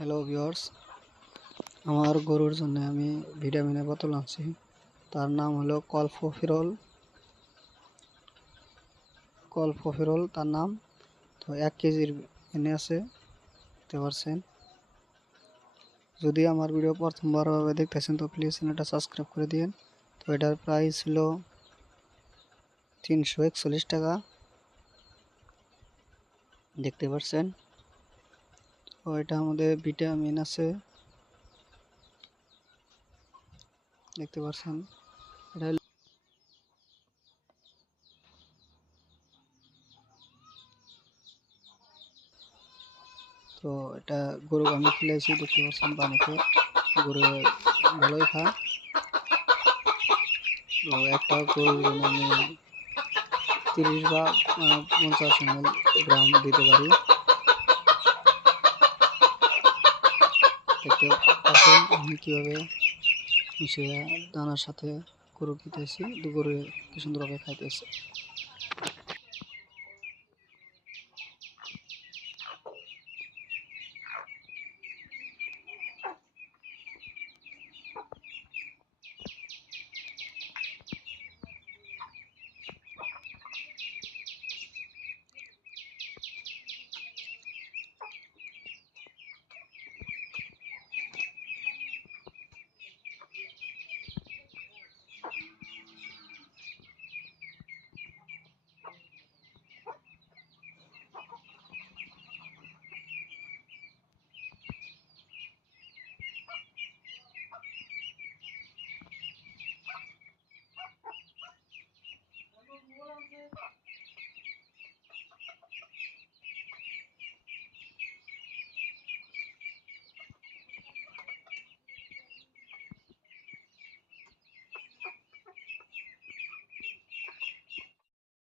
Hello viewers আমার গরুর জন্য আমি ভিটামিনের বোতল আনছি। তার নাম হলো কলফোফিরল। কলফোফিরল, তার নাম। তো এক কেজির এনে আছে, দেখতে পারছেন। যদি আমার ভিডিও প্রথমবার ভাবে দেখতেছেন, তো প্লিজ চ্যানেলটা সাবস্ক্রাইব করে দিন তো এটার প্রাইস ছিল তিনশো একচল্লিশ টাকা। দেখতে পাচ্ছেন তো এটা আমাদের ভিটামিন আছে। দেখতে পাচ্ছেন এটা তো এটা গরু আমি খিলাইছি দেখতে পাচ্ছেন পানিতে গরু ভালোই খায়। তো একটা জন্য আমি তিরিশ বা পঞ্চাশ এমএল গ্রাম দিতে পারি। দেখতে পাচ্ছেন আমি কীভাবে মিশে দানার সাথে গরু খেতেছি গরু কি সুন্দরভাবে খাইতেছে।